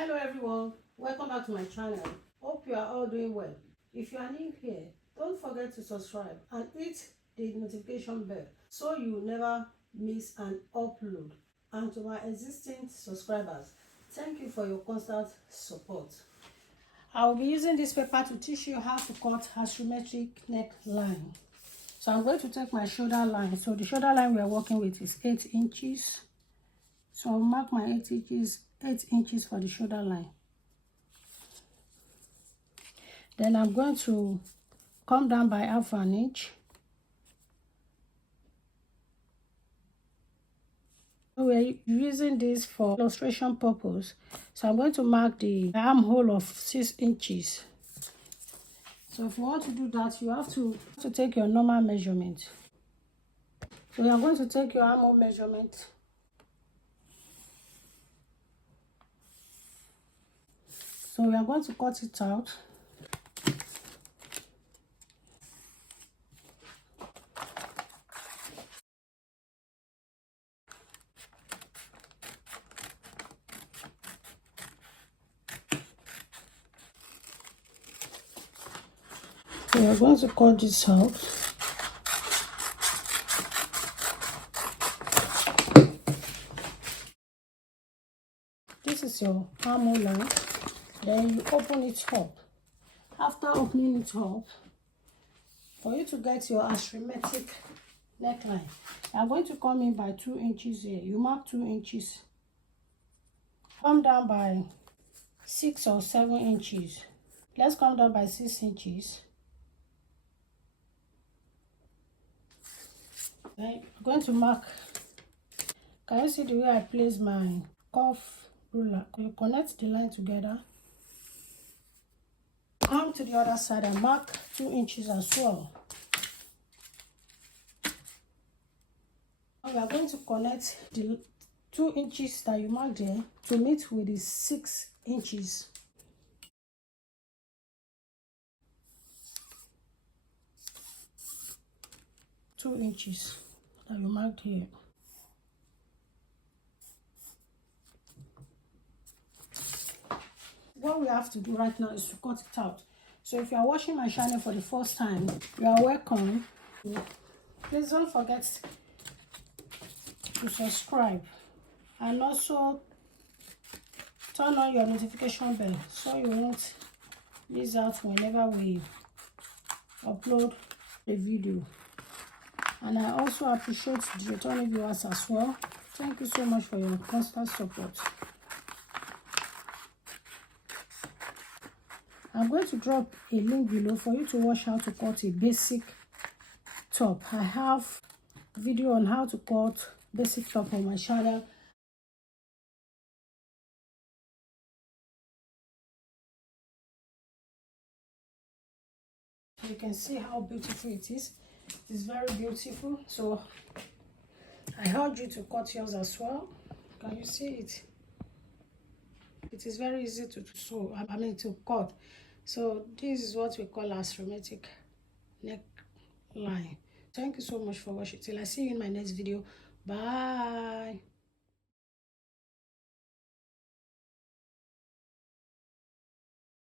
Hello everyone, welcome back to my channel. Hope you are all doing well. If you are new here, don't forget to subscribe and hit the notification bell so you never miss an upload. And to my existing subscribers, thank you for your constant support. I will be using this paper to teach you how to cut asymmetric neckline. So I'm going to take my shoulder line. So the shoulder line we are working with is 8 inches. So I'll mark my 8 inches for the shoulder line. Then I'm going to come down by half an inch. We're using this for illustration purpose. So I'm going to mark the armhole of 6 inches. So if you want to do that, you have to take your normal measurement. So you are going to take your armhole measurement. So we are going to cut it out. So we are going to cut this out. This is your armhole line. Then you open it up. After opening it up, for you to get your asymmetric neckline, I'm going to come in by 2 inches here. You mark 2 inches. Come down by 6 or 7 inches. Let's come down by 6 inches. Then I'm going to mark. Can you see the way I place my cuff ruler? You connect the line together. Come to the other side and mark 2 inches as well. Now we are going to connect the 2 inches that you marked there to meet with the 6 inches. Two inches that you marked here. What we have to do right now is to cut it out. So if you are watching my channel for the first time, you are welcome. Please don't forget to subscribe and also turn on your notification bell so you won't miss out whenever we upload a video. And I also appreciate the returning viewers as well. Thank you so much for your constant support. I'm going to drop a link below for you to watch how to cut a basic top. I have a video on how to cut basic top on my channel. You can see how beautiful it is. It is very beautiful. So I urge you to cut yours as well. Can you see it? It is very easy to sew. To cut. So this is what we call asymmetric neckline. Thank you so much for watching. Till I see you in my next video. Bye.